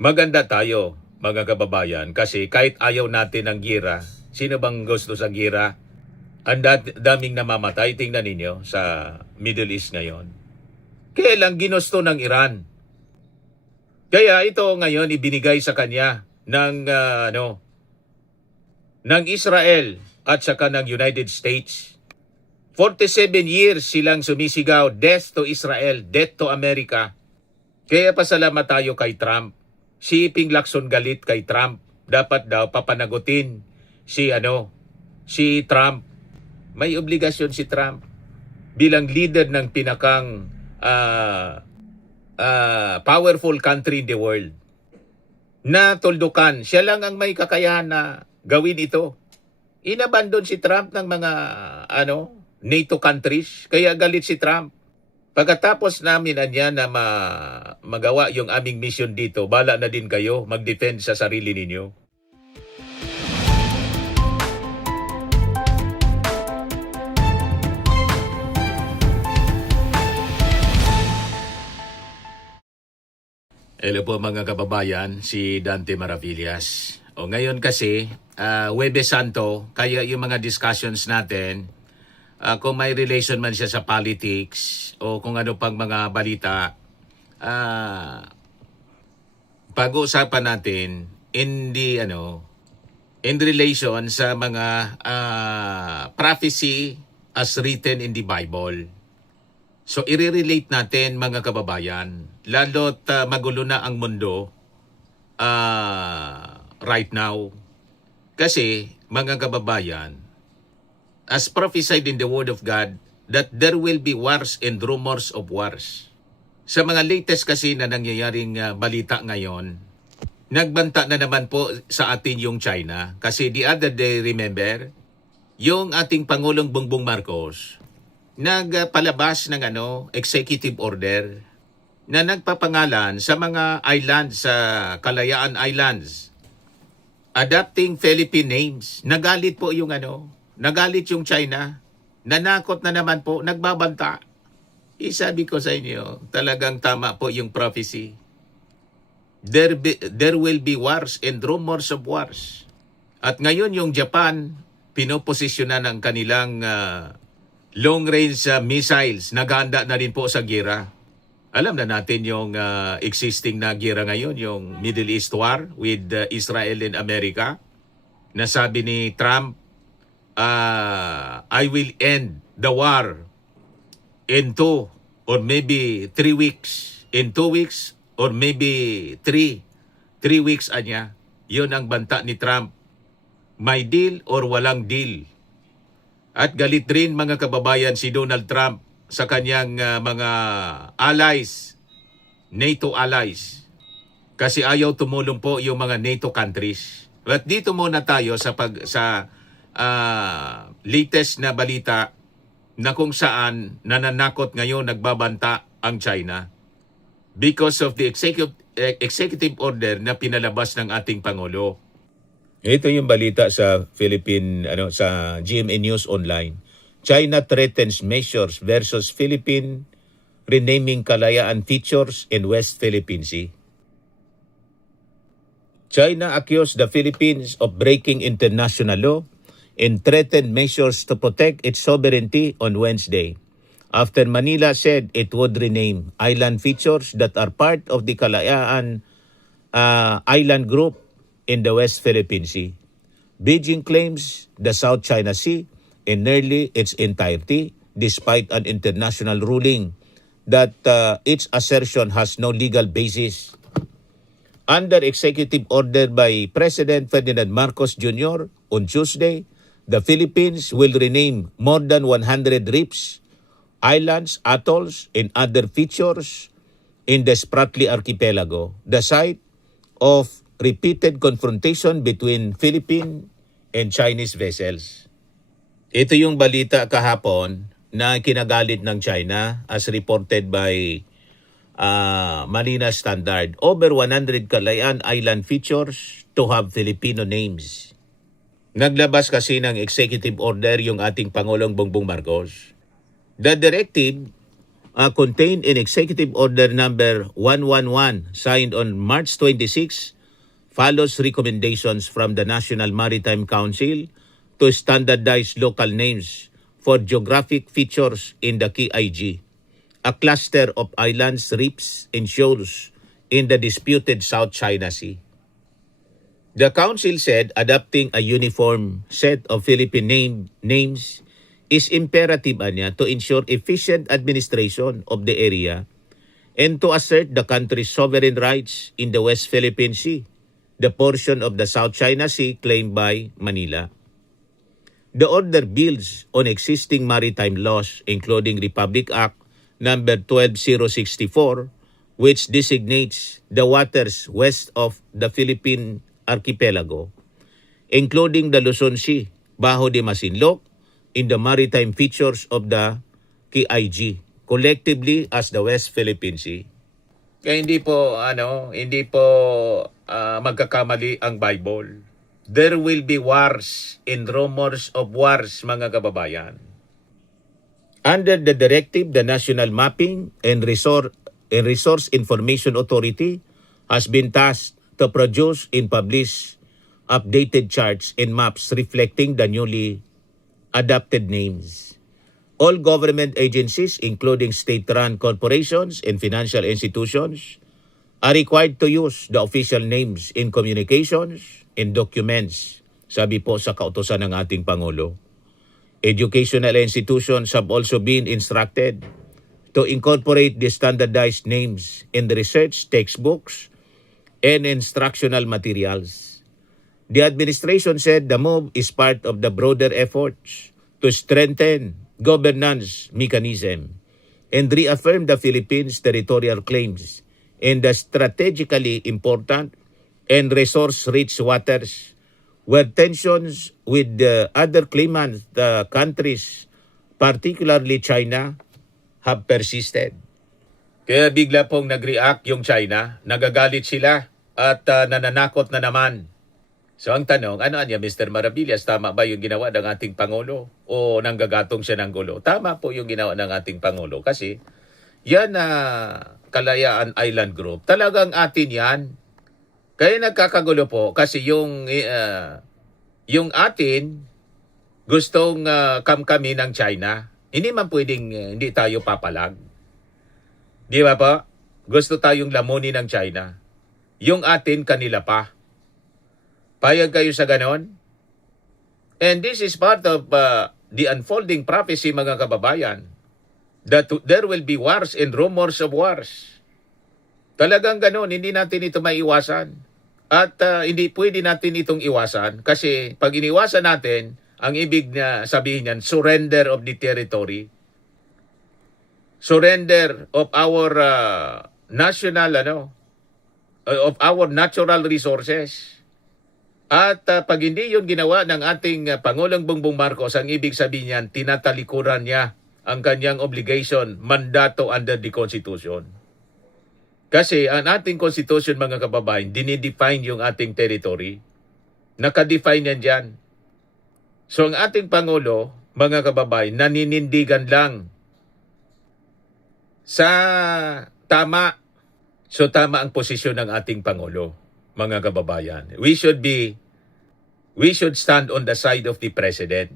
Maganda tayo, mga kababayan, kasi kahit ayaw natin ng gira, sino bang gusto sa gira? Ang daming namamatay, tingnan ninyo sa Middle East ngayon. Kaya lang ginusto ng Iran. Kaya ito ngayon ibinigay sa kanya ng Israel at saka ng United States. 47 years silang sumisigaw, death to Israel, death to America. Kaya pasalamat tayo kay Trump. Si Ping Lacson galit kay Trump. Dapat daw papanagutin si Trump. May obligasyon si Trump bilang leader ng pinakang powerful country in the world na tuldukan. Siya lang ang may kakayahan na gawin ito. Inabandon si Trump ng mga NATO countries. Kaya galit si Trump. Pagkatapos namin na magawa yung aming mission dito, bala na din kayo mag-defend sa sarili ninyo. Hello po mga kababayan, si Dante Maravillas. Ngayon kasi, Huwebes Santo, kaya yung mga discussions natin, kung may relation man siya sa politics o kung ano pang mga balita, pag-uusapan natin in relation sa mga prophecy as written in the Bible. So, i-relate natin mga kababayan, lalo't magulo na ang mundo right now. Kasi, mga kababayan, as prophesied in the Word of God, that there will be wars and rumors of wars. Sa mga latest kasi na nangyayaring balita ngayon, nagbanta na naman po sa atin yung China. Kasi the other day, remember, yung ating Pangulong Bongbong Marcos, nagpalabas ng executive order na nagpapangalan sa mga islands, sa Kalayaan Islands, adopting Philippine names. Nagalit po yung nagalit yung China. Nanakot na naman po, nagbabanta. Isabi ko sa inyo, talagang tama po yung prophecy. There will be wars and rumors of wars. At ngayon yung Japan, pinoposisyonan ng kanilang long-range missiles, naghahanda na rin po sa gira. Alam na natin yung existing na gira ngayon, yung Middle East War with Israel and America. Nasabi ni Trump, I will end the war in 2 or maybe 3 weeks. In 2 weeks or maybe 3 weeks anya. Yun ang banta ni Trump. May deal or walang deal. At galit rin mga kababayan si Donald Trump sa kanyang mga allies, NATO allies. Kasi ayaw tumulong po yung mga NATO countries. At dito muna tayo sa latest na balita na kung saan nananakot ngayon nagbabanta ang China because of the executive order na pinalabas ng ating Pangulo. Ito yung balita sa sa GMA News Online. China threatens measures versus Philippine renaming Kalayaan features in West Philippine Sea. China accused the Philippines of breaking international law and threatened measures to protect its sovereignty on Wednesday, after Manila said it would rename island features that are part of the Kalayaan Island Group in the West Philippine Sea. Beijing claims the South China Sea in nearly its entirety, despite an international ruling that its assertion has no legal basis. Under executive order by President Ferdinand Marcos Jr. on Tuesday, the Philippines will rename more than 100 reefs, islands, atolls, and other features in the Spratly Archipelago, the site of repeated confrontation between Philippine and Chinese vessels. Ito yung balita kahapon na kinagalit ng China as reported by Manila Standard. Over 100 Kalayaan Island features to have Filipino names. Naglabas kasi ng executive order yung ating Pangulong Bongbong Marcos. The directive contained in Executive Order number 111 signed on March 26 follows recommendations from the National Maritime Council to standardize local names for geographic features in the KIG, a cluster of islands, reefs, and shoals in the disputed South China Sea. The Council said adopting a uniform set of Philippine names is imperative to ensure efficient administration of the area and to assert the country's sovereign rights in the West Philippine Sea, the portion of the South China Sea claimed by Manila. The order builds on existing maritime laws, including Republic Act number 12064, which designates the waters west of the Philippine archipelago, including the Luzon Sea, Bajo de Masinloc, in the maritime features of the KIG, collectively as the West Philippine Sea. Kaya hindi po magkakamali ang Bible. There will be wars and rumors of wars, mga kababayan. Under the directive, the National Mapping and Resource Information Authority has been tasked to produce and publish updated charts and maps reflecting the newly adopted names. All government agencies, including state-run corporations and financial institutions, are required to use the official names in communications and documents, sabi po sa kautusan ng ating Pangulo. Educational institutions have also been instructed to incorporate the standardized names in the research textbooks and instructional materials. The administration said the move is part of the broader efforts to strengthen governance mechanism and reaffirm the Philippines' territorial claims in the strategically important and resource-rich waters where tensions with the other claimant countries, particularly China, have persisted. Kaya bigla pong nag-react yung China, nagagalit sila at nananakot na naman. So ang tanong, ano niya Mr. Maravillas, tama ba yung ginawa ng ating Pangulo o nanggagatong siya ng gulo? Tama po yung ginawa ng ating Pangulo kasi yan na Kalayaan Island Group, talagang atin yan. Kaya nagkakagulo po kasi yung atin gustong kamkami ng China. Hindi man pwedeng hindi tayo papalag. Di ba po? Gusto tayong lamunin ng China. Yung atin kanila pa. Payag kayo sa ganon? And this is part of the unfolding prophecy, mga kababayan, that there will be wars and rumors of wars. Talagang ganon, hindi natin ito maiwasan. At hindi pwede natin itong iwasan kasi pag iniwasan natin, ang ibig na sabihin niyan, surrender of the territory. Surrender of our of our natural resources. At pag hindi yun ginawa ng ating Pangulong Bongbong Marcos, ang ibig sabihin niyan, tinatalikuran niya ang kanyang obligation, mandato under the Constitution. Kasi ang ating Constitution, mga kababayan, dinidefine yung ating territory. Nakadefine yan dyan. So ang ating Pangulo, mga kababayan, naninindigan lang sa tama. So tama ang posisyon ng ating Pangulo, mga kababayan. We should stand on the side of the President.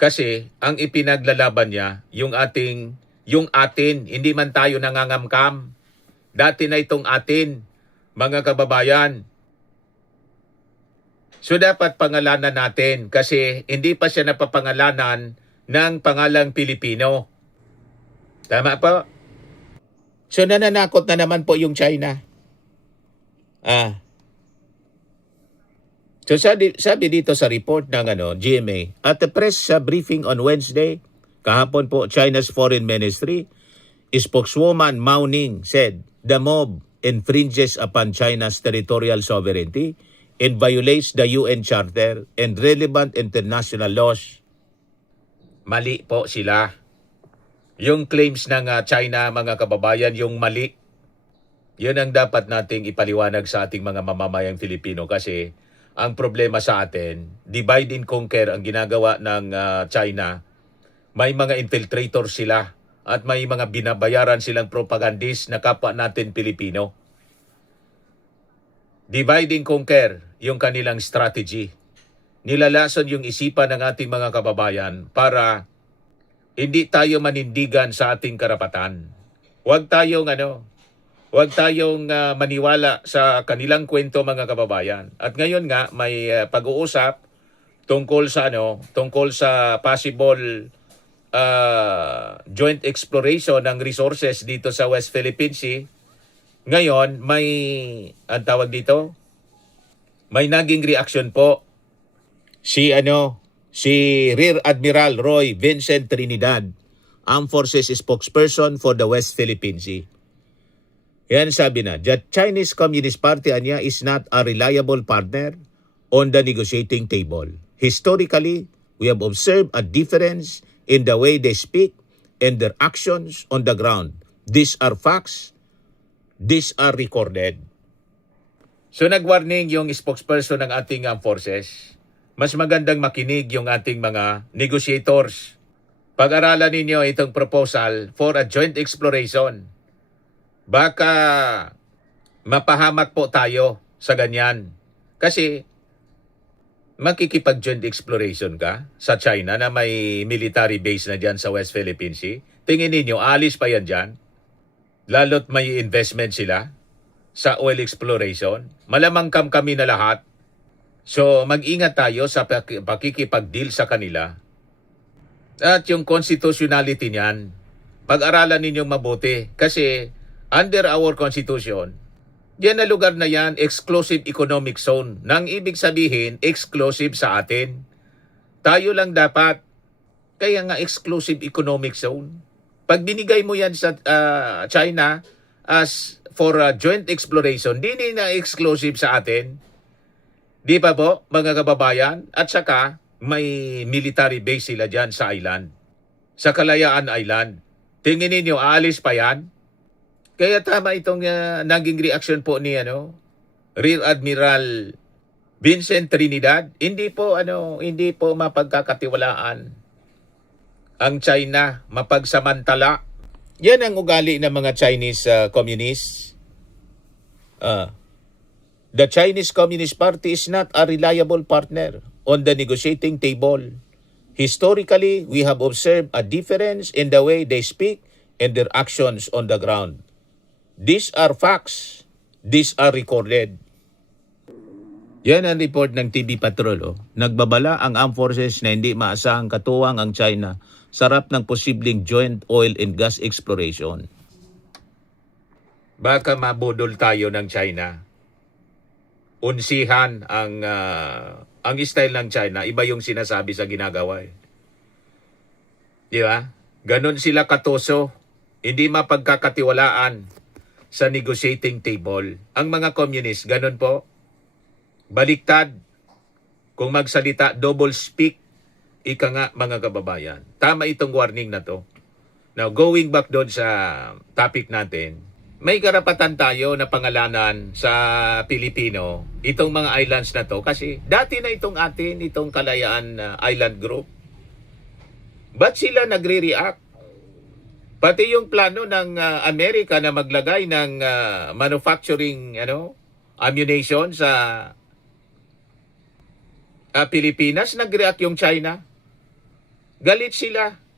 Kasi ang ipinaglalaban niya, yung atin, hindi man tayo nangangamkam. Dati na itong atin, mga kababayan. So dapat pangalanan natin kasi hindi pa siya napapangalanan ng pangalang Pilipino. Tama po? So nananakot na naman po yung China. So sabi dito sa report ng GMA, at the press briefing on Wednesday, kahapon po, China's Foreign Ministry, spokeswoman Mao Ning said, the mob infringes upon China's territorial sovereignty and violates the UN Charter and relevant international laws. Mali po sila. Yung claims ng China, mga kababayan, yung mali. Yun ang dapat nating ipaliwanag sa ating mga mamamayang Filipino kasi ang problema sa atin, divide and conquer ang ginagawa ng China. May mga infiltrators sila at may mga binabayaran silang propagandist na kapwa natin Pilipino. Divide and conquer yung kanilang strategy. Nilalason yung isipan ng ating mga kababayan para hindi tayo manindigan sa ating karapatan. Huwag tayong maniwala sa kanilang kwento, mga kababayan. At ngayon nga may pag-uusap tungkol sa possible joint exploration ng resources dito sa West Philippine Sea. Ngayon may may naging reaction po si Rear Admiral Roy Vincent Trinidad, Armed Forces spokesperson for the West Philippine Sea. Yan sabi na, the Chinese Communist Party is not a reliable partner on the negotiating table. Historically, we have observed a difference in the way they speak and their actions on the ground. These are facts. These are recorded. So nag-warning yung spokesperson ng ating armed forces. Mas magandang makinig yung ating mga negotiators. Pag-aralan ninyo itong proposal for a joint exploration. Baka mapahamak po tayo sa ganyan. Kasi makikipag-joint exploration ka sa China na may military base na dyan sa West Philippine Sea. Tingin ninyo, alis pa yan dyan? Lalo't may investment sila sa oil exploration. Malamang kami na lahat. So mag-ingat tayo sa pakikipag-deal sa kanila. At yung constitutionality niyan, pag-aralan ninyong mabuti. Kasi under our constitution, yan na lugar na yan, exclusive economic zone. Nang ibig sabihin, exclusive sa atin. Tayo lang dapat. Kaya nga exclusive economic zone. Pag binigay mo yan sa China as for joint exploration, di na exclusive sa atin. Di ba po, mga kababayan? At saka, may military base sila dyan sa island. Sa Kalayaan Island. Tingin ninyo, aalis pa yan? Kaya tama itong naging reaction po ni Rear Admiral Vincent Trinidad. Hindi po mapagkakatiwalaan ang China, mapagsamantala. Yan ang ugali ng mga Chinese communists. The Chinese Communist Party is not a reliable partner on the negotiating table. Historically, we have observed a difference in the way they speak and their actions on the ground. These are facts. These are recorded. Yan ang report ng TV Patrol. Nagbabala ang armed forces na hindi maasahang katuwang ang China sa harap ng posibleng joint oil and gas exploration. Baka mabudol tayo ng China. Unsihan ang style ng China. Iba yung sinasabi sa ginagawa. Di ba? Ganon sila katoso. Hindi mapagkakatiwalaan sa negotiating table. Ang mga communist, ganun po. Baliktad. Kung magsalita, double speak. Ika nga, mga kababayan. Tama itong warning na to. Now, going back doon sa topic natin, may karapatan tayo na pangalanan sa Pilipino itong mga islands na to kasi dati na itong Kalayaan Island Group. Ba't sila nagre-react? Pati yung plano ng Amerika na maglagay ng manufacturing ammunition sa Pilipinas, nag-react yung China. Galit sila.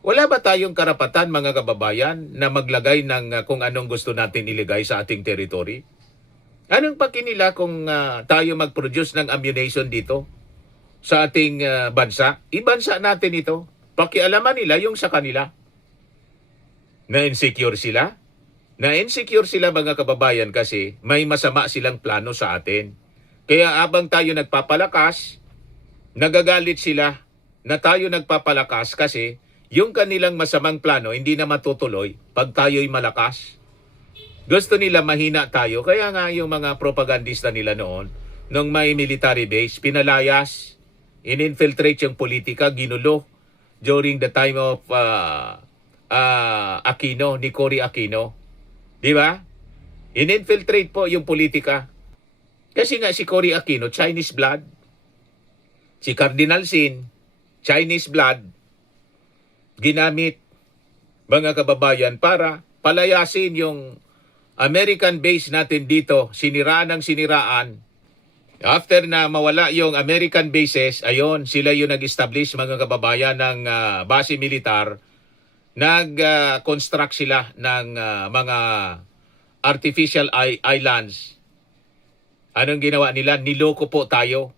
Wala ba tayong karapatan, mga kababayan, na maglagay ng kung anong gusto natin iligay sa ating territory? Anong pakinila kung tayo mag-produce ng ammunition dito sa ating bansa? Ibansa natin ito. Pakialaman nila yung sa kanila. Na-insecure sila? Na-insecure sila, mga kababayan, kasi may masama silang plano sa atin. Kaya abang tayo nagpapalakas, nagagalit sila na tayo nagpapalakas kasi yung kanilang masamang plano hindi na matutuloy pag tayo'y malakas. Gusto nila mahina tayo. Kaya nga yung mga propagandista nila noon, nung may military base, pinalayas, in-infiltrate yung politika, ginulo, during the time of Aquino, ni Cory Aquino. Di ba? In-infiltrate po yung politika. Kasi nga si Cory Aquino, Chinese blood. Si Cardinal Sin, Chinese blood. ginamit, mga kababayan, para palayasin yung American base natin dito. Siniraan ng siniraan. After na mawala yung American bases, ayon, sila yung nag-establish, mga kababayan, ng base militar. Nag-construct sila ng mga artificial islands. Anong ginawa nila? Niloko po tayo.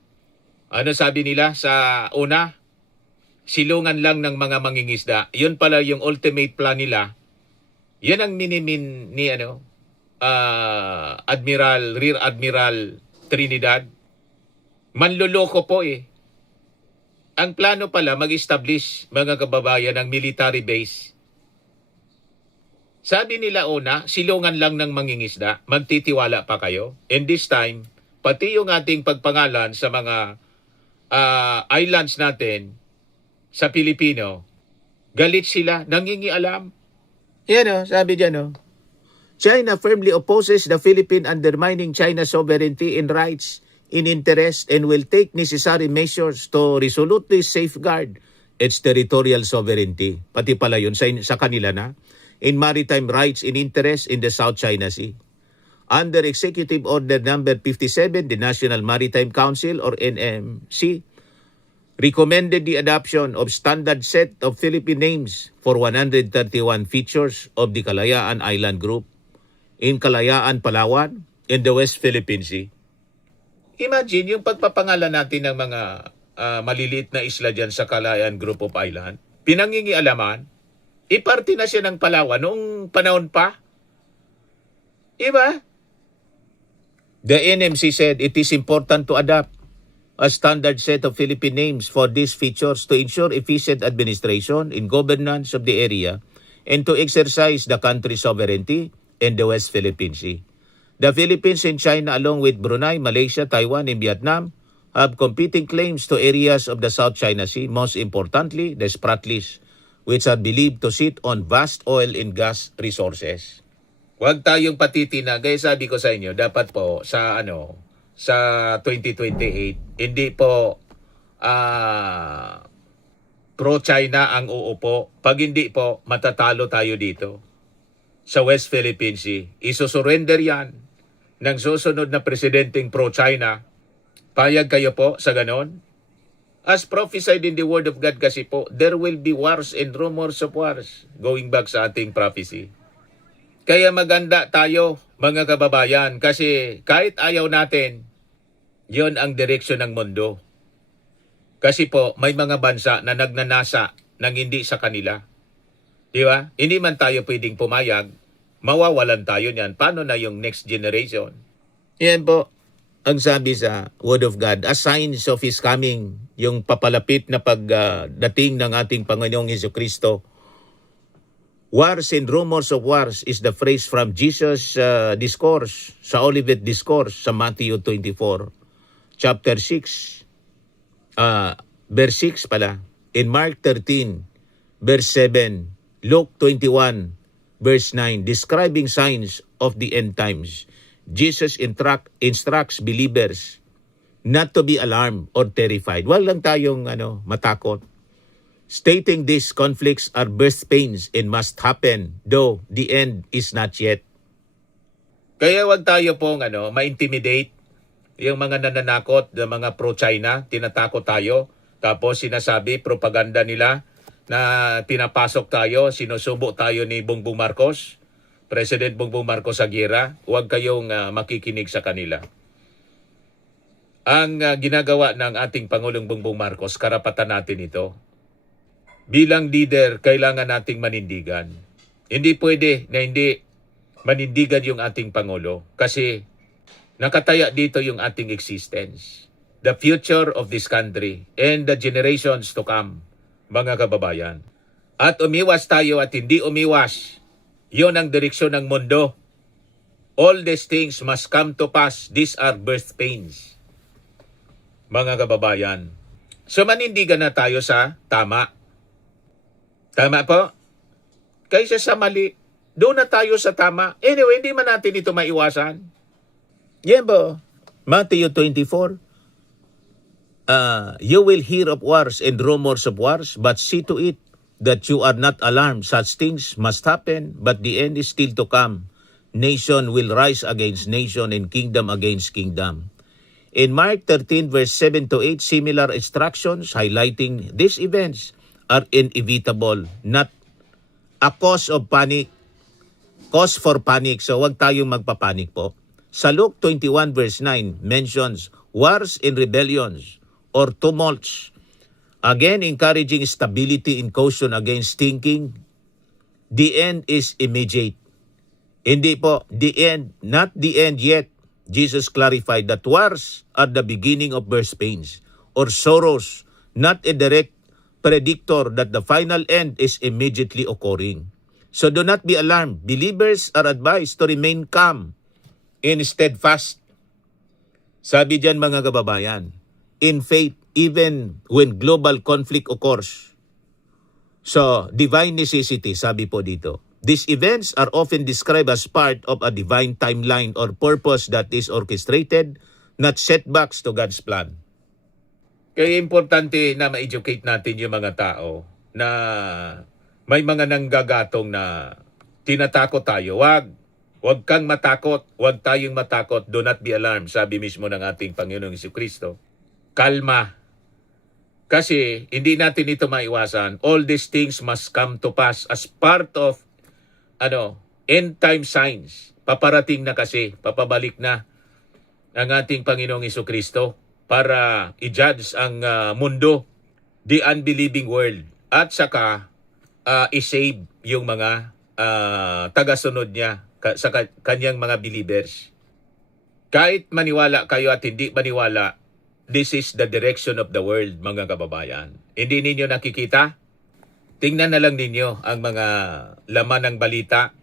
Ano sabi nila sa una? Silungan lang ng mga mangingisda. Yun pala yung ultimate plan nila. Yan ang minimin ni Rear Admiral Trinidad. Manloloko po eh. Ang plano pala mag-establish, mga kababayan, ng military base. Sabi nila una, silungan lang ng mangingisda. Magtitiwala pa kayo? And this time, pati yung ating pagpangalan sa mga islands natin sa Pilipino, galit sila, nangingialam. Yan sabi dyan China firmly opposes the Philippines undermining China's sovereignty and rights in interest and will take necessary measures to resolutely safeguard its territorial sovereignty. Pati pala yun sa kanila na. In maritime rights in interest in the South China Sea. Under Executive Order Number 57, the National Maritime Council or NMC recommended the adoption of standard set of Philippine names for 131 features of the Kalayaan Island Group in Kalayaan, Palawan, in the West Philippine Sea. Imagine yung pagpapangalan natin ng mga maliliit na isla dyan sa Kalayaan Group of Island. Pinangingialaman, iparte na siya ng Palawan noong panahon pa. Diba? The NMC said it is important to adopt a standard set of Philippine names for these features to ensure efficient administration and governance of the area and to exercise the country's sovereignty in the West Philippine Sea. The Philippines and China, along with Brunei, Malaysia, Taiwan, and Vietnam, have competing claims to areas of the South China Sea, most importantly, the Spratlys, which are believed to sit on vast oil and gas resources. Huwag tayong patitina. Gaya sabi ko sa inyo, dapat po sa 2028, hindi po pro-China ang uupo. Pag hindi po, matatalo tayo dito sa West Philippine Sea. Isusurrender yan ng susunod na presidenteng pro-China. Payag kayo po sa ganon? As prophesied in the Word of God kasi po, there will be wars and rumors of wars. Going back sa ating prophecy. Kaya maganda tayo, mga kababayan, kasi kahit ayaw natin, yon ang direksyon ng mundo. Kasi po, may mga bansa na nagnanasa ng hindi sa kanila. Di ba? Hindi man tayo pwedeng pumayag, mawawalan tayo niyan. Paano na yung next generation? Yan po ang sabi sa Word of God, as signs of His coming, yung papalapit na pagdating ng ating Panginoong Jesucristo. Wars and rumors of wars is the phrase from Jesus' discourse, sa Olivet Discourse, sa Matthew 24, chapter 6, verse 6 pala, in Mark 13, verse 7, Luke 21, verse 9, describing signs of the end times. Jesus instructs believers not to be alarmed or terrified. Wag lang tayong matakot. Stating these conflicts are birth pains and must happen, though the end is not yet. Kaya wag tayo pong ma-intimidate. Yung mga nananakot, yung mga pro-China, tinatakot tayo. Tapos sinasabi, propaganda nila na pinapasok tayo, sinusubo tayo ni Bongbong Marcos, President Bongbong Marcos Aguirre. Huwag kayong makikinig sa kanila. Ang ginagawa ng ating Pangulong Bongbong Marcos, karapatan natin ito. Bilang leader, kailangan nating manindigan. Hindi pwede na hindi manindigan yung ating Pangulo kasi nakataya dito yung ating existence. The future of this country and the generations to come, mga kababayan. At umiwas tayo at hindi umiwas. Yun ang direksyon ng mundo. All these things must come to pass. These are birth pains, mga kababayan. So manindigan na tayo sa tama. Tama po? Kaysa sa mali, doon na tayo sa tama. Anyway, hindi man natin ito maiwasan. Yan po. Matthew 24, you will hear of wars and rumors of wars, but see to it that you are not alarmed. Such things must happen, but the end is still to come. Nation will rise against nation and kingdom against kingdom. In Mark 13 verse 7 to 8, similar instructions highlighting these events are inevitable, not a cause of panic, cause for panic. So wag tayong magpapanik po. Sa Luke 21 verse 9 mentions wars and rebellions or tumults. Again, encouraging stability and caution against thinking the end is immediate. Hindi po, the end, not the end yet. Jesus clarified that wars are the beginning of birth pains or sorrows, not a direct predictor that the final end is immediately occurring. So do not be alarmed. Believers are advised to remain calm and steadfast. Sabi diyan mga kababayan, in faith, even when global conflict occurs. So, divine necessity, sabi po dito. These events are often described as part of a divine timeline or purpose that is orchestrated, not setbacks to God's plan. Kaya importante na ma-educate natin yung mga tao na may mga nanggagatong na tinatakot tayo. Wag kang matakot, wag tayong matakot, do not be alarmed, sabi mismo ng ating Panginoong Jesucristo. Kalma. Kasi hindi natin ito maiwasan. All these things must come to pass as part of end time signs. Paparating na kasi, papabalik na ang ating Panginoong Jesucristo para i-judge ang mundo, the unbelieving world, at saka i-save yung mga tagasunod niya sa kanyang mga believers. Kahit maniwala kayo at hindi maniwala, this is the direction of the world, mga kababayan. Hindi ninyo nakikita? Tingnan na lang ninyo ang mga laman ng balita.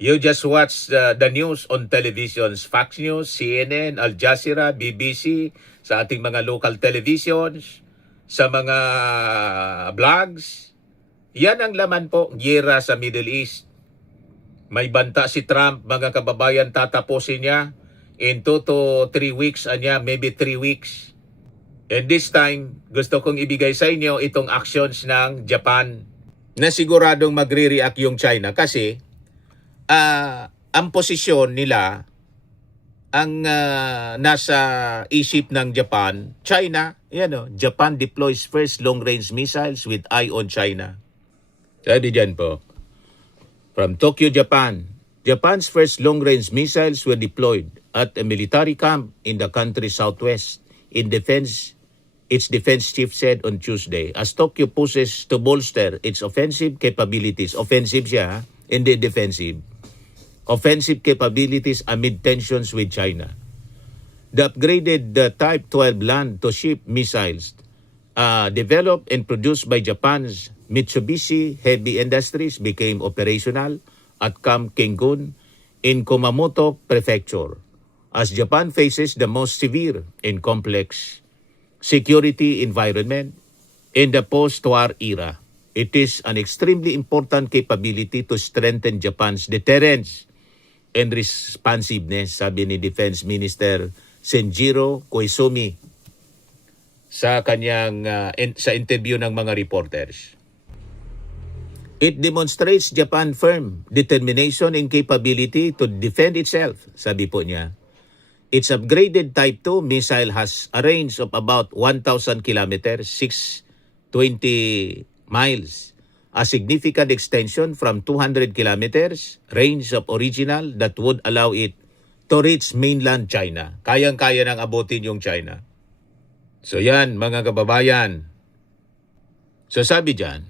You just watch the news on televisions, Fox News, CNN, Al Jazeera, BBC, sa ating mga local televisions, sa mga blogs. Yan ang laman po, giyera sa Middle East. May banta si Trump, mga kababayan, tatapusin niya in 2 to 3 weeks, maybe 3 weeks. And this time, gusto kong ibigay sa inyo itong actions ng Japan na siguradong magre-react yung China kasi ang posisyon nila, ang nasa isip ng Japan, China, Japan deploys first long-range missiles with eye on China. Sabi dyan po, from Tokyo, Japan, Japan's first long-range missiles were deployed at a military camp in the country's southwest. Its defense chief said on Tuesday, as Tokyo pushes to bolster its offensive capabilities. Offensive siya, hindi defensive. Offensive capabilities amid tensions with China. The upgraded Type 12 land-to-ship missiles developed and produced by Japan's Mitsubishi Heavy Industries became operational at Camp Kengun in Kumamoto Prefecture as Japan faces the most severe and complex security environment in the post-war era. It is an extremely important capability to strengthen Japan's deterrence and responsiveness, sabi ni Defense Minister Senjiro Koizumi sa kanyang sa interview ng mga reporters. It demonstrates Japan's firm determination and capability to defend itself, sabi po niya. Its upgraded Type 2 missile has a range of about 1,000 kilometers, 620 miles, a significant extension from 200 kilometers range of original that would allow it to reach mainland China. Kayang-kaya nang abutin yung China. So yan, mga kababayan. So sabi dyan,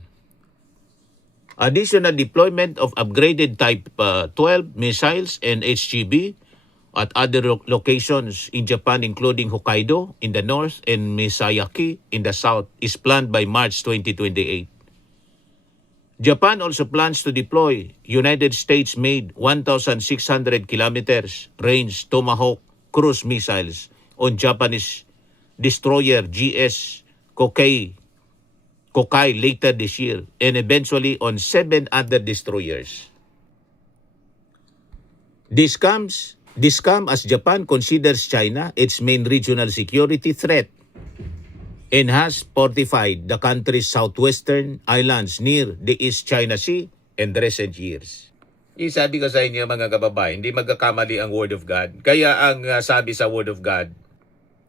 additional deployment of upgraded Type 12 missiles and HGB at other locations in Japan, including Hokkaido in the north and Miyazaki in the south, is planned by March 2028. Japan also plans to deploy United States-made 1,600 kilometers range Tomahawk cruise missiles on Japanese destroyer GS Kokai later this year and eventually on 7 other destroyers. This comes as Japan considers China its main regional security threat and has fortified the country's southwestern islands near the East China Sea in recent years. Sabi ko sa inyo mga kababayan, hindi magkakamali ang Word of God. Kaya ang sabi sa Word of God,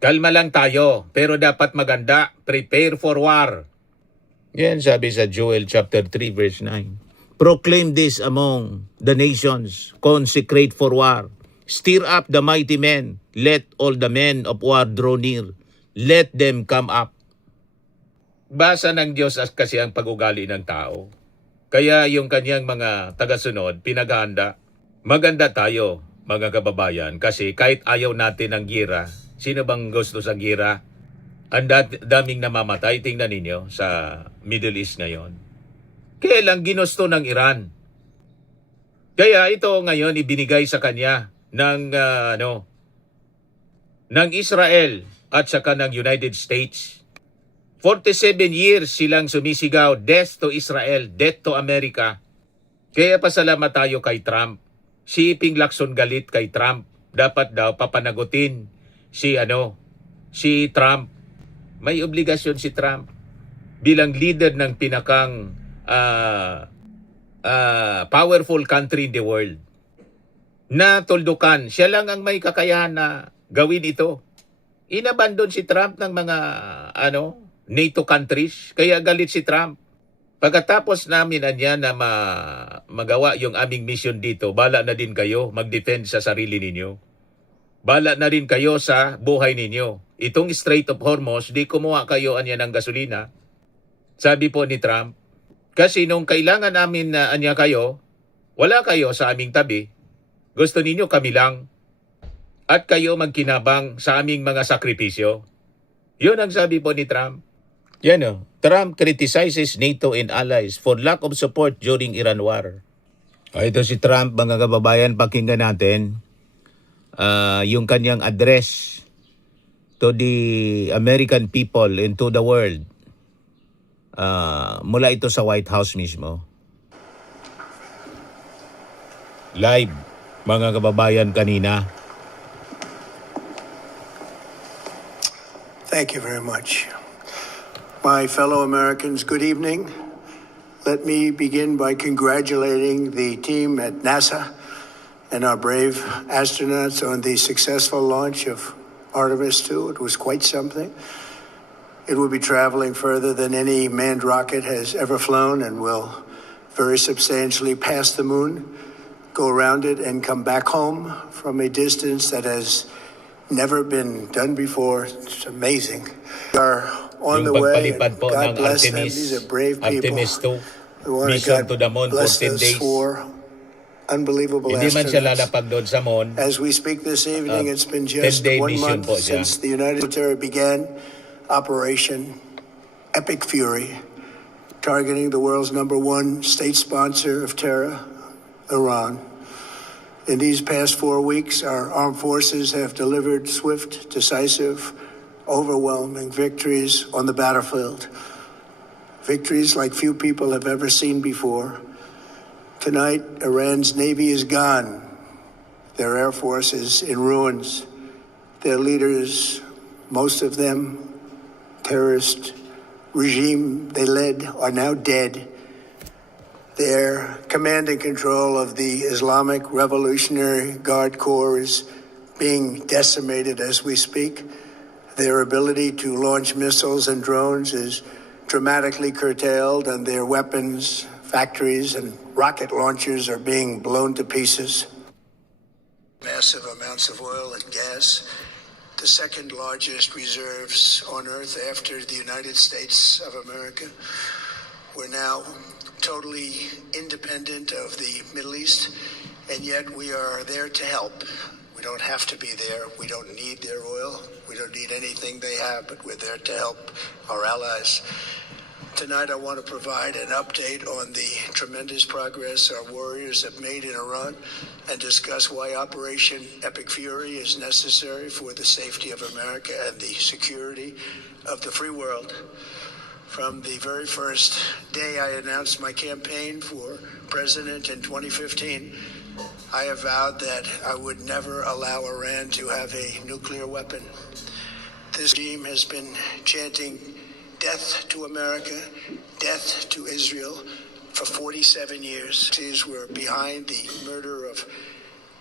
kalma lang tayo, pero dapat maganda, prepare for war. Yan sabi sa Joel chapter 3 verse 9. Proclaim this among the nations, consecrate for war. Stir up the mighty men, let all the men of war draw near. Let them come up. Basa ng Diyos kasi ang pag-ugali ng tao. Kaya yung kanyang mga tagasunod, pinaghahanda. Maganda tayo, mga kababayan, kasi kahit ayaw natin ng gira, sino bang gusto sa gira? Ang daming namamatay, tingnan ninyo sa Middle East ngayon. Kailang ginusto ng Iran. Kaya ito ngayon ibinigay sa kanya ng ng Israel at saka ng United States. 47 years silang sumisigaw, death to Israel, death to America. Kaya pasalamat tayo kay Trump. Si Ping Lacson galit kay Trump. Dapat daw papanagutin si Trump. May obligasyon si Trump bilang leader ng pinakang powerful country in the world. Na tuldukan, siya lang ang may kakayahan na gawin ito. Inabandon si Trump ng mga NATO countries, kaya galit si Trump. Pagkatapos namin na magawa yung aming mission dito, bala na din kayo mag-defend sa sarili ninyo. Bala na rin kayo sa buhay ninyo. Itong Strait of Hormuz, di kumuha kayo ng gasolina. Sabi po ni Trump, kasi nung kailangan namin na kayo, wala kayo sa aming tabi. Gusto ninyo kami lang. At kayo magkinabang sa aming mga sakripisyo. Yun ang sabi po ni Trump. Trump criticizes NATO and allies for lack of support during Iran war. Ito si Trump, mga kababayan, pakinggan natin yung kanyang address to the American people and to the world. Mula ito sa White House mismo. Live, mga kababayan, kanina. Thank you very much. My fellow Americans, good evening. Let me begin by congratulating the team at NASA and our brave astronauts on the successful launch of Artemis II. It was quite something. It will be traveling further than any manned rocket has ever flown and will very substantially pass the moon, go around it, and come back home from a distance that has never been done before. It's amazing. We are on the way. God bless them. These are brave people. Artemis 2, We want mission God to the moon for bless 10 those days. 4 unbelievable Hindi man siya astronauts. lalapag doon sa moon. As we speak this evening, it's been just 10-day 1 mission month po siya. since the United States began Operation Epic Fury, targeting the world's #1 state sponsor of terror, Iran. In these past 4 weeks, our armed forces have delivered swift, decisive, overwhelming victories on the battlefield. Victories like few people have ever seen before. Tonight, Iran's navy is gone. Their air force is in ruins. Their leaders, most of them terrorist regime they led, are now dead. Their command and control of the Islamic Revolutionary Guard Corps is being decimated as we speak. Their ability to launch missiles and drones is dramatically curtailed, and their weapons, factories, and rocket launchers are being blown to pieces. Massive amounts of oil and gas, the second largest reserves on Earth after the United States of America. We're now totally independent of the Middle East, and yet we are there to help. We don't have to be there. We don't need their oil. We don't need anything they have, but we're there to help our allies. Tonight, I want to provide an update on the tremendous progress our warriors have made in Iran and discuss why Operation Epic Fury is necessary for the safety of America and the security of the free world. From the very first day I announced my campaign for president in 2015, I have vowed that I would never allow Iran to have a nuclear weapon. This regime has been chanting death to America, death to Israel for 47 years. These were behind the murder of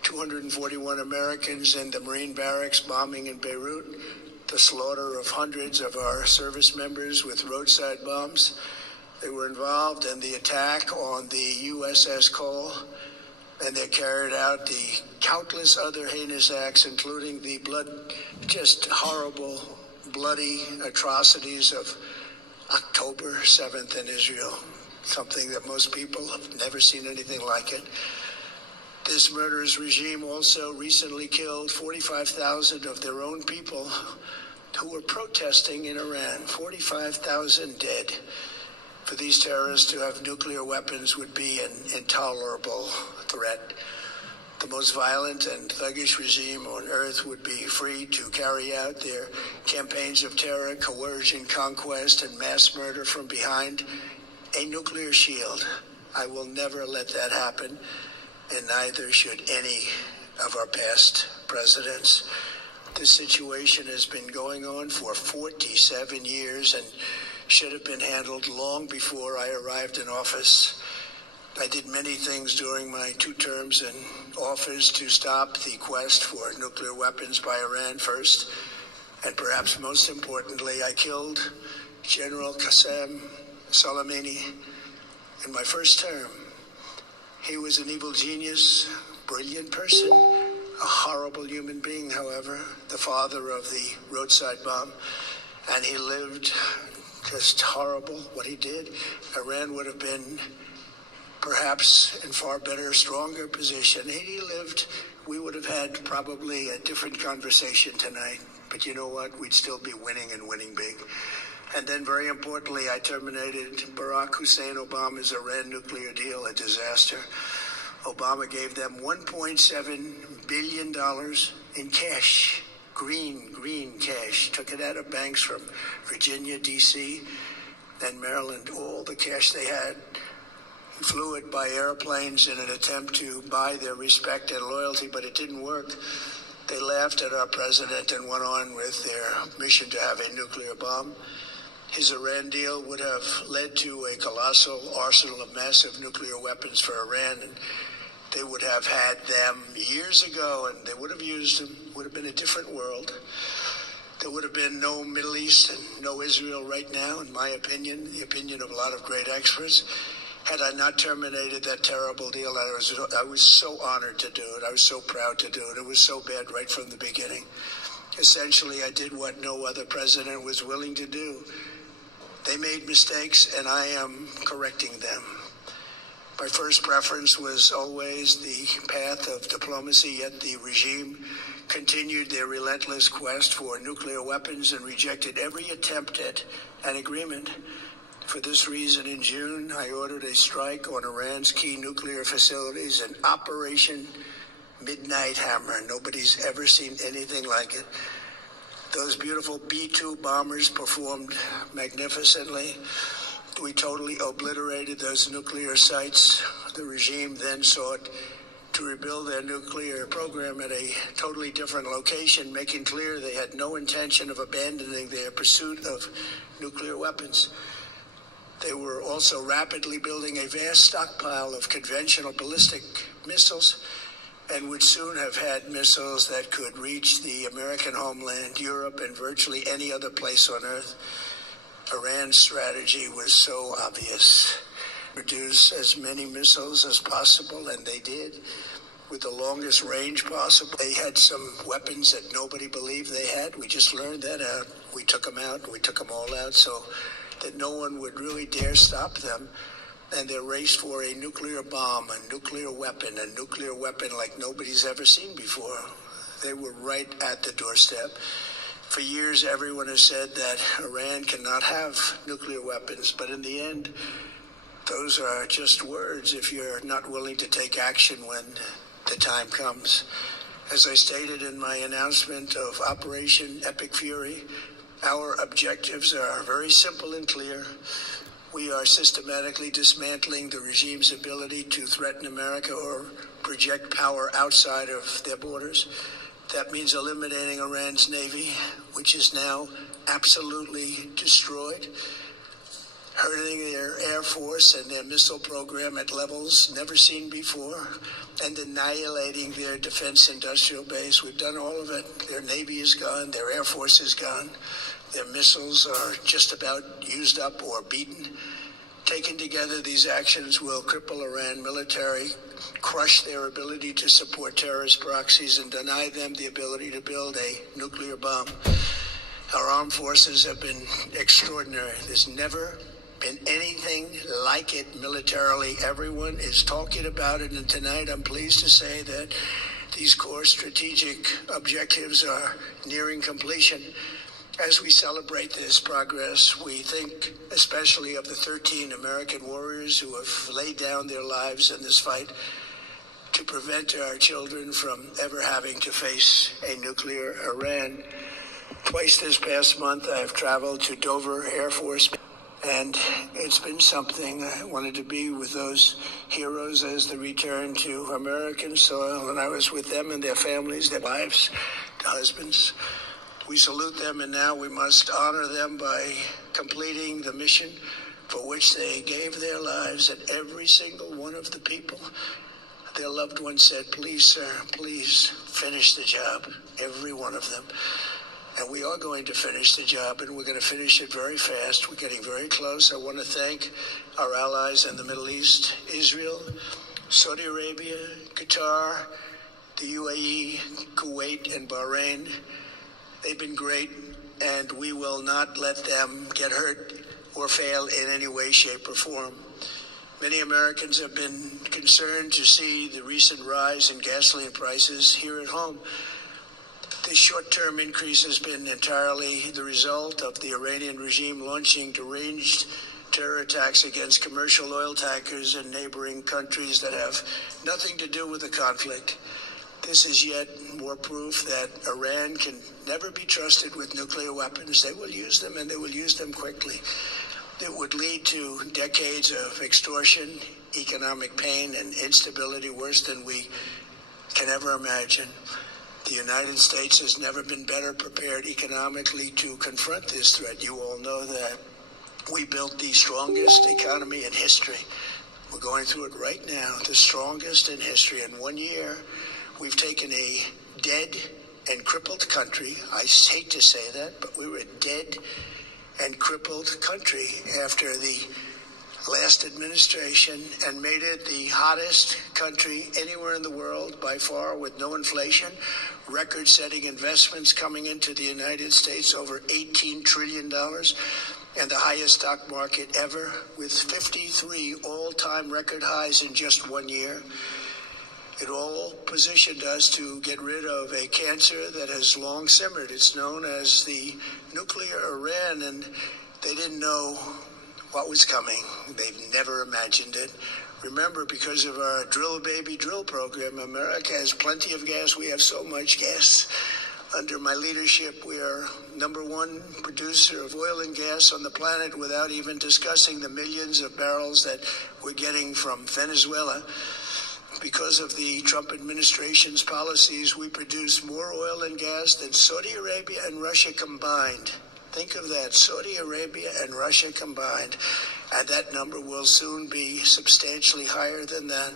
241 Americans in the Marine barracks bombing in Beirut, the slaughter of hundreds of our service members with roadside bombs. They were involved in the attack on the USS Cole, and they carried out the countless other heinous acts, including the just horrible, bloody atrocities of October 7th in Israel, something that most people have never seen anything like it. This murderous regime also recently killed 45,000 of their own people who were protesting in Iran. 45,000 dead. For these terrorists to have nuclear weapons would be an intolerable threat. The most violent and thuggish regime on earth would be free to carry out their campaigns of terror, coercion, conquest, and mass murder from behind a nuclear shield. I will never let that happen, and neither should any of our past presidents. This situation has been going on for 47 years and should have been handled long before I arrived in office. I did many things during my 2 terms in office to stop the quest for nuclear weapons by Iran first, and perhaps most importantly, I killed General Qasem Soleimani in my first term. He was an evil genius, brilliant person, a horrible human being, however, the father of the roadside bomb, and he lived just horrible what he did. Iran would have been perhaps in far better, stronger position. He lived, we would have had probably a different conversation tonight. But you know what? We'd still be winning and winning big. And then very importantly, I terminated Barack Hussein Obama's Iran nuclear deal, a disaster. Obama gave them $1.7 billion in cash, green cash, took it out of banks from Virginia, D.C., and Maryland, all the cash they had. He flew it by airplanes in an attempt to buy their respect and loyalty, but it didn't work. They laughed at our president and went on with their mission to have a nuclear bomb. His Iran deal would have led to a colossal arsenal of massive nuclear weapons for Iran, and they would have had them years ago, and they would have used them. It would have been a different world. There would have been no Middle East and no Israel right now, in my opinion, the opinion of a lot of great experts. Had I not terminated that terrible deal, I was so honored to do it. I was so proud to do it. It was so bad right from the beginning. Essentially, I did what no other president was willing to do. They made mistakes, and I am correcting them. My first preference was always the path of diplomacy, yet the regime continued their relentless quest for nuclear weapons and rejected every attempt at an agreement. For this reason, in June, I ordered a strike on Iran's key nuclear facilities, an Operation Midnight Hammer. Nobody's ever seen anything like it. Those beautiful B-2 bombers performed magnificently. We totally obliterated those nuclear sites. The regime then sought to rebuild their nuclear program at a totally different location, making clear they had no intention of abandoning their pursuit of nuclear weapons. They were also rapidly building a vast stockpile of conventional ballistic missiles and would soon have had missiles that could reach the American homeland, Europe, and virtually any other place on Earth. Iran's strategy was so obvious. Produce as many missiles as possible, and they did, with the longest range possible. They had some weapons that nobody believed they had. We just learned that out. We took them out. We took them all out so that no one would really dare stop them. And their race for a nuclear bomb, a nuclear weapon like nobody's ever seen before. They were right at the doorstep. For years, everyone has said that Iran cannot have nuclear weapons, but in the end, those are just words if you're not willing to take action when the time comes. As I stated in my announcement of Operation Epic Fury, our objectives are very simple and clear. We are systematically dismantling the regime's ability to threaten America or project power outside of their borders. That means eliminating Iran's navy, which is now absolutely destroyed, hurting their air force and their missile program at levels never seen before, and annihilating their defense industrial base. We've done all of it. Their navy is gone. Their air force is gone. Their missiles are just about used up or beaten. Taken together, these actions will cripple Iran military, crush their ability to support terrorist proxies, and deny them the ability to build a nuclear bomb. Our armed forces have been extraordinary. There's never been anything like it militarily. Everyone is talking about it, and tonight I'm pleased to say that these core strategic objectives are nearing completion. As we celebrate this progress, we think especially of the 13 American warriors who have laid down their lives in this fight to prevent our children from ever having to face a nuclear Iran. Twice this past month, I've traveled to Dover Air Force, and it's been something. I wanted to be with those heroes as they return to American soil, and I was with them and their families, their wives, their husbands. We salute them, and now we must honor them by completing the mission for which they gave their lives. And every single one of the people, their loved ones said, "Please, sir, please finish the job." Every one of them. And we are going to finish the job, and we're going to finish it very fast. We're getting very close. I want to thank our allies in the Middle East, Israel, Saudi Arabia, Qatar, the UAE, Kuwait, and Bahrain. They've been great, and we will not let them get hurt or fail in any way, shape, or form. Many Americans have been concerned to see the recent rise in gasoline prices here at home. This short-term increase has been entirely the result of the Iranian regime launching deranged terror attacks against commercial oil tankers in neighboring countries that have nothing to do with the conflict. This is yet more proof that Iran can never be trusted with nuclear weapons. They will use them, and they will use them quickly. It would lead to decades of extortion, economic pain, and instability worse than we can ever imagine. The United States has never been better prepared economically to confront this threat. You all know that. We built the strongest economy in history. We're going through it right now, the strongest in history. In 1 year, we've taken a dead and crippled country. I hate to say that, but we were a dead and crippled country after the last administration and made it the hottest country anywhere in the world by far, with no inflation, record-setting investments coming into the United States, over $18 trillion, and the highest stock market ever, with 53 all-time record highs in just 1 year. It all positioned us to get rid of a cancer that has long simmered. It's known as the nuclear Iran, and they didn't know what was coming. They've never imagined it. Remember, because of our Drill Baby Drill program, America has plenty of gas. We have so much gas. Under my leadership, we are #1 producer of oil and gas on the planet, without even discussing the millions of barrels that we're getting from Venezuela. Because of the Trump administration's policies, we produce more oil and gas than Saudi Arabia and Russia combined. Think of that, Saudi Arabia and Russia combined. And that number will soon be substantially higher than that.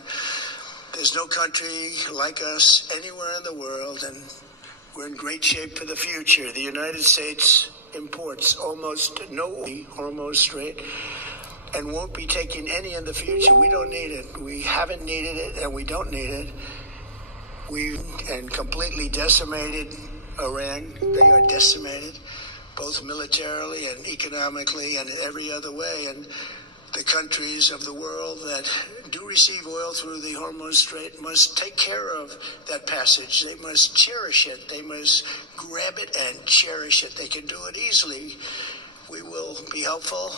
There's no country like us anywhere in the world, and we're in great shape for the future. The United States imports almost no Hormuz Strait and won't be taking any in the future. We don't need it. We haven't needed it, and we don't need it. We completely decimated Iran. They are decimated, both militarily and economically and in every other way. And the countries of the world that do receive oil through the Hormuz Strait must take care of that passage. They must cherish it. They must grab it and cherish it. They can do it easily. We will be helpful,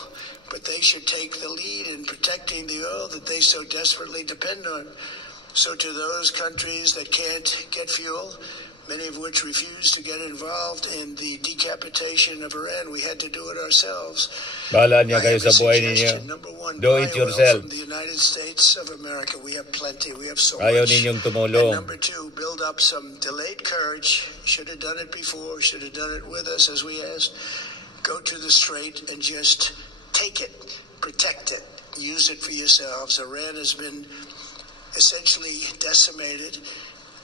but they should take the lead in protecting the oil that they so desperately depend on. So to those countries that can't get fuel, many of which refused to get involved in the decapitation of Iran. We had to do it ourselves. Bahala niya I kayo have a sa buhay suggestion. ninyo. Number one, Do buy it oil yourself. from the United States of America. We have plenty. We have so Ayaw much. ninyong And tumulong. number two, build up some delayed courage. Should have done it before. Should have done it with us, as we asked. Go to the strait and just take it, protect it, use it for yourselves. Iran has been essentially decimated.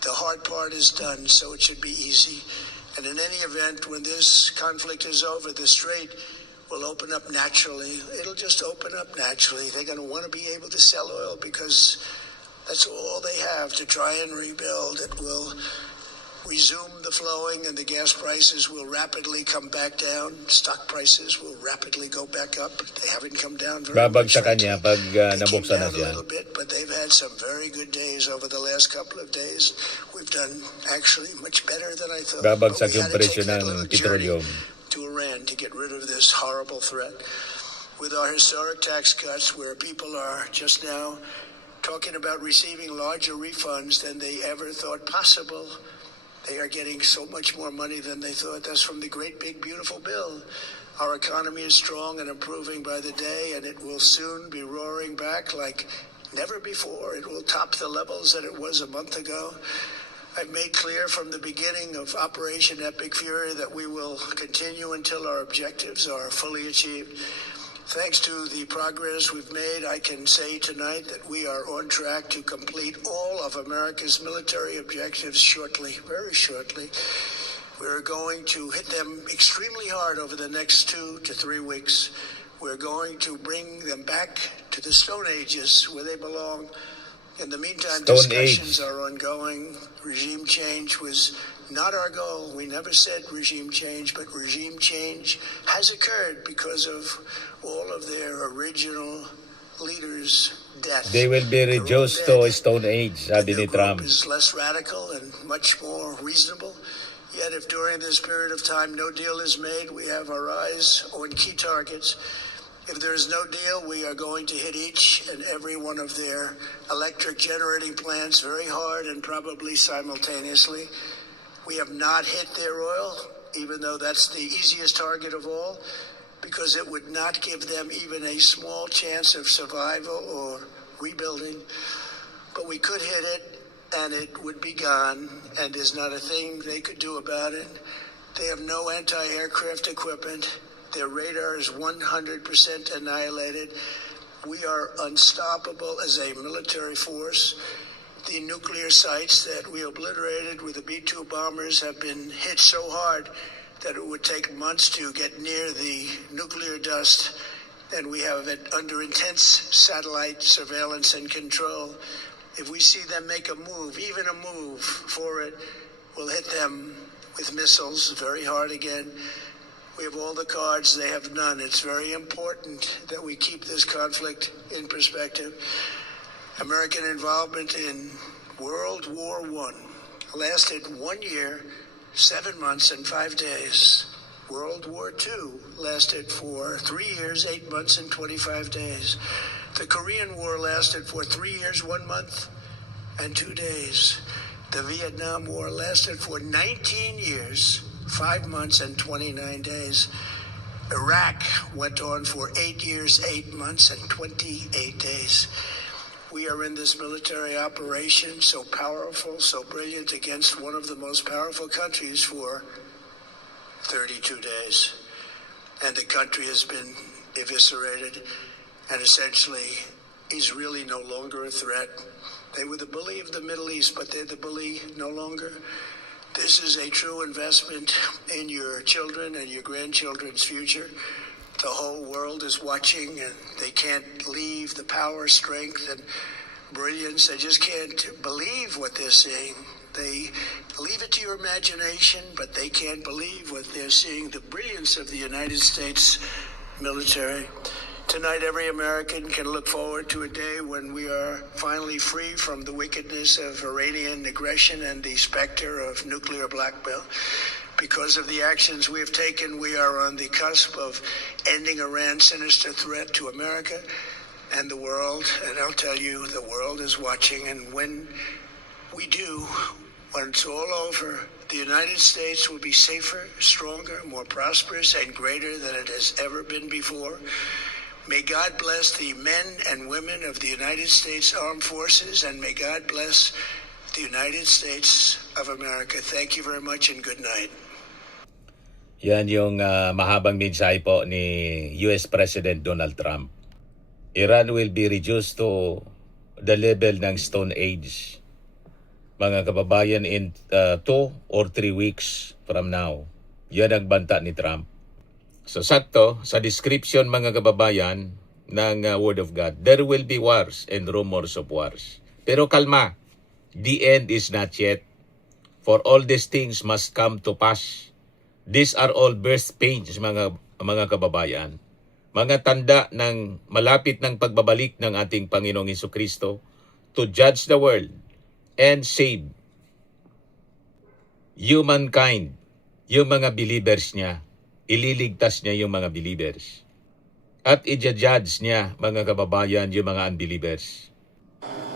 The hard part is done, so it should be easy. And in any event, when this conflict is over, the strait will open up naturally. It'll just open up naturally. They're going to want to be able to sell oil because that's all they have to try and rebuild. It will resume the flowing and the gas prices will rapidly come back down. Stock prices will rapidly go back up. They haven't come down very much. Babagsakan niya pag They came nabuksan na down a siya. little bit, but they've had some very good days over the last couple of days. We've done actually much better than I thought. Babagsak But we yung had to presyo take that ng little journey petroleum. to Iran to get rid of this horrible threat. With our historic tax cuts, where people are just now talking about receiving larger refunds than they ever thought possible. They are getting so much more money than they thought. That's from the great big beautiful bill. Our economy is strong and improving by the day, and it will soon be roaring back like never before. It will top the levels that it was a month ago. I've made clear from the beginning of Operation Epic Fury that we will continue until our objectives are fully achieved. Thanks to the progress we've made, I can say tonight that we are on track to complete all of America's military objectives shortly, very shortly. We're going to hit them extremely hard over the next 2 to 3 weeks. We're going to bring them back to the Stone Ages where they belong. In the meantime, Stone discussions Age. are ongoing. Regime change was not our goal. We never said regime change, but regime change has occurred because of all of their original leaders' death. They will be They're all reduced dead. to Stone Age, sabi Their ni Trump. group is less radical and much more reasonable. Yet if during this period of time no deal is made, we have our eyes on key targets. If there is no deal, we are going to hit each and every one of their electric generating plants very hard and probably simultaneously. We have not hit their oil, even though that's the easiest target of all, because it would not give them even a small chance of survival or rebuilding. But we could hit it, and it would be gone, and there's not a thing they could do about it. They have no anti-aircraft equipment. Their radar is 100% annihilated. We are unstoppable as a military force. The nuclear sites that we obliterated with the B-2 bombers have been hit so hard that it would take months to get near the nuclear dust, and we have it under intense satellite surveillance and control. If we see them make a move, even a move for it, we'll hit them with missiles very hard again. We have all the cards, they have none. It's very important that we keep this conflict in perspective. American involvement in World War I lasted 1 year, 7 months, and 5 days. World War II lasted for 3 years, 8 months, and 25 days. The Korean War lasted for 3 years, 1 month, and 2 days. The Vietnam War lasted for 19 years, 5 months, and 29 days. Iraq went on for 8 years, 8 months, and 28 days. We are in this military operation so powerful, so brilliant against one of the most powerful countries for 32 days. And the country has been eviscerated and essentially is really no longer a threat. They were the bully of the Middle East, but they're the bully no longer. This is a true investment in your children and your grandchildren's future. The whole world is watching, and they can't believe the power, strength, and brilliance. They just can't believe what they're seeing. They leave it to your imagination, but they can't believe what they're seeing, the brilliance of the United States military. Tonight, every American can look forward to a day when we are finally free from the wickedness of Iranian aggression and the specter of nuclear blackmail. Because of the actions we have taken, we are on the cusp of ending Iran's sinister threat to America and the world. And I'll tell you, the world is watching. And when we do, When it's all over, the United States will be safer, stronger, more prosperous, and greater than it has ever been before. May God bless the men and women of the United States Armed Forces, and may God bless the United States of America. Thank you very much and good night. Yan yung mahabang mensahe po ni US President Donald Trump. Iran will be reduced to the level ng Stone Age. Mga kababayan, in 2 or 3 weeks from now. Yan ang banta ni Trump. So sakto, sa description mga kababayan ng Word of God, there will be wars and rumors of wars. Pero kalma, the end is not yet. For all these things must come to pass. These are all birth pains mga kababayan. Mga tanda ng malapit ng pagbabalik ng ating Panginoong Hesukristo to judge the world and save humankind, yung mga believers niya. Ililigtas niya yung mga believers. At i-judge niya, mga kababayan, yung mga unbelievers.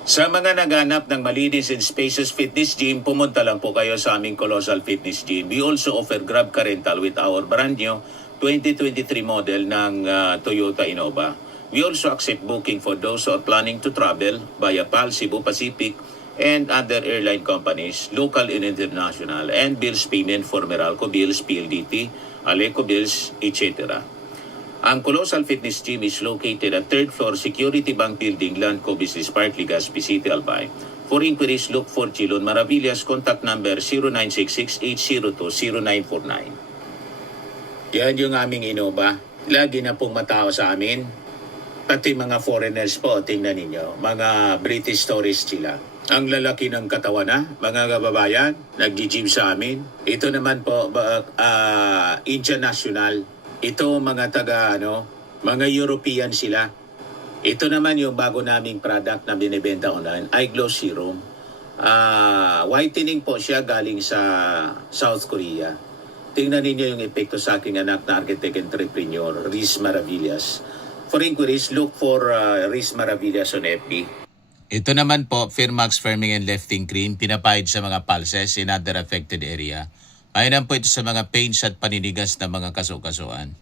Sa mga naghanap ng malinis and spacious fitness gym, pumunta lang po kayo sa aming Colossal Fitness Gym. We also offer Grab Car Rental with our brand new 2023 model ng Toyota Innova. We also accept booking for those who are planning to travel via PAL, Cebu Pacific, and other airline companies, local and international, and bills payment for Meralco Bills, PLDT, Aleco Bills, etc. Ang Colossal Fitness Gym is located at 3rd floor Security Bank Building, Landco Business Park, Legazpi City, Albay. For inquiries, look for Chilon Maravillas. Contact number 0966-802-0949. Yan yung aming Innova. Lagi na pong matao sa amin. Pati mga foreigners po, tingnan ninyo. Mga British tourists sila. Ang lalaki ng katawan na, mga kababayan, nag-gym sa amin. Ito naman po, Indian National. Ito mga mga European sila. Ito naman yung bago naming product na binibenta online, iGlow Serum. Whitening po siya galing sa South Korea. Tingnan ninyo yung epekto sa aking anak na architect entrepreneur, Riz Maravillas. For inquiries, look for Riz Maravillas on FB. Ito naman po, Firmax Firming and Lifting Cream, pinapahid sa mga pulses in other affected area. Ayon po ito sa mga pains at paninigas na mga kasukasuan.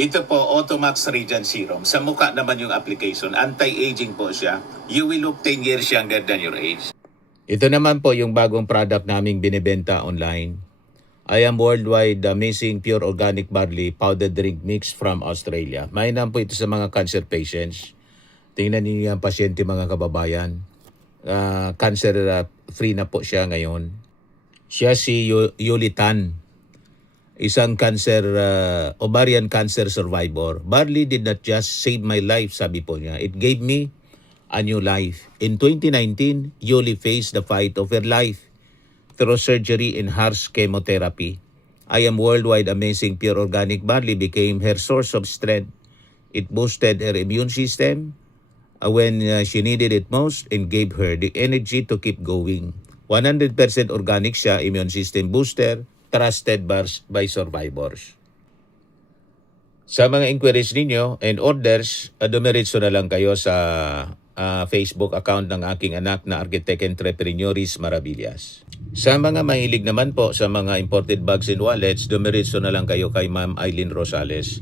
Ito po, Automax Radiant Serum. Sa mukha naman yung application. Anti-aging po siya. You will look 10 years younger than your age. Ito naman po yung bagong product naming binibenta online. I am worldwide amazing pure organic barley powder drink mix from Australia. Mainam po ito sa mga cancer patients. Tingnan niyo yung pasyente mga kababayan. Cancer free na po siya ngayon. Siya si Yuli Tan, isang ovarian cancer survivor. Barley did not just save my life, sabi po niya. It gave me a new life. In 2019, Yuli faced the fight of her life through surgery and harsh chemotherapy. I am worldwide amazing pure organic barley became her source of strength. It boosted her immune system when she needed it most and gave her the energy to keep going. 100% organic siya, immune system booster, trusted by survivors. Sa mga inquiries ninyo and orders, dumiretso na lang kayo sa Facebook account ng aking anak na architect entrepreneur Riz Maravillas. Sa mga mahilig naman po sa mga imported bags and wallets, dumiretso na lang kayo kay Ma'am Eileen Rosales.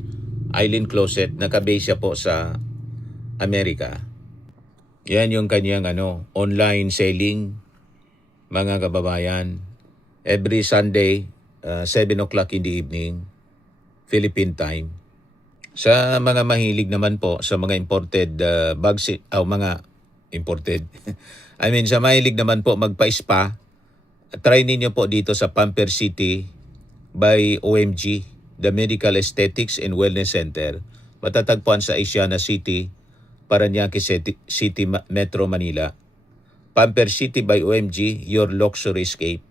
Eileen Closet, nakabase siya po sa Amerika. Yan yung kanyang online selling, mga kababayan. Every Sunday, 7 o'clock in the evening, Philippine time. Sa mga mahilig naman po sa mga imported bags, mga imported. sa mahilig naman po magpa-spa, try ninyo po dito sa Pamper City by OMG, the Medical Aesthetics and Wellness Center. Matatagpuan sa Asiana City, Parañaque City, Metro Manila. Pamper City by OMG, your luxury escape.